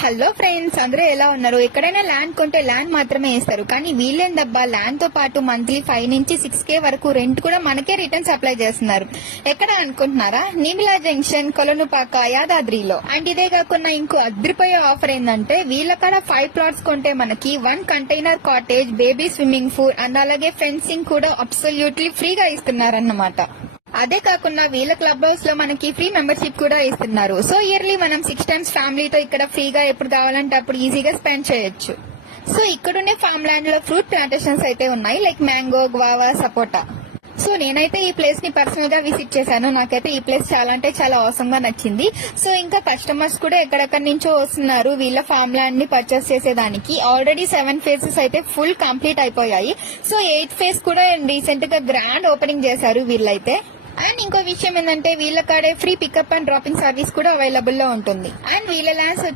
Hello friends, అందరూ ఎలా ఉన్నారు? ఎక్కడైనా ల్యాండ్ కొంటే ల్యాండ్ మాత్రమే ఇస్తారు, కానీ వీళ్ళేందబ్బా ల్యాండ్ తో పాటు మంత్లీ 5 నుంచి 6K వరకు రెంట్ కూడా మనకే రిటర్న్స్ అప్లై చేస్తున్నారు. ఎక్కడ అనుకుంటున్నారా? నిమిలా జంక్షన్, కొలనుపాక, యాదాద్రిలో. అండ్ ఇదే కాకుండా ఇంకో అద్రిపోయే ఆఫర్ ఏంటంటే వీళ్ళ కాడ 5 ప్లాట్స్ కొంటే మనకి 1 container cottage, baby swimming pool and అలాగే ఫెన్సింగ్ కూడా అబ్సల్యూట్లీ ఫ్రీగా ఇస్తున్నారన్నమాట. అదే కాకుండా వీళ్ళ క్లబ్ హౌస్ లో మనకి ఫ్రీ మెంబర్షిప్ కూడా ఇస్తున్నారు. సో ఇయర్లీ మనం 6 టైమ్స్ ఫ్యామిలీతో ఇక్కడ ఫ్రీగా ఎప్పుడు కావాలంటే అప్పుడు ఈజీగా స్పెండ్ చేయొచ్చు. సో ఇక్కడుండే ఫామ్ ల్యాండ్ లో ఫ్రూట్ ప్లాంటేషన్స్ అయితే ఉన్నాయి, లైక్ మ్యాంగో, గ్వావా, సపోటా. సో నేనైతే ఈ ప్లేస్ ని పర్సనల్ గా విజిట్ చేశాను. నాకైతే ఈ ప్లేస్ చాలా అంటే చాలా అవసరం గా నచ్చింది. సో ఇంకా కస్టమర్స్ కూడా ఎక్కడెక్కడి నుంచో వస్తున్నారు వీళ్ళ ఫామ్ ల్యాండ్ ని పర్చేస్ చేసేదానికి. ఆల్రెడీ 7 ఫేజెస్ అయితే ఫుల్ కంప్లీట్ అయిపోయాయి. సో 8th ఫేజ్ కూడా రీసెంట్ గా గ్రాండ్ ఓపెనింగ్ చేశారు వీళ్ళైతే. అండ్ ఇంకో విషయం ఏంటంటే వీళ్ళ కాడే free pickup and dropping service కూడా అవైలబుల్ లో ఉంటుంది. అండ్ వీళ్ళ ల్యాండ్స్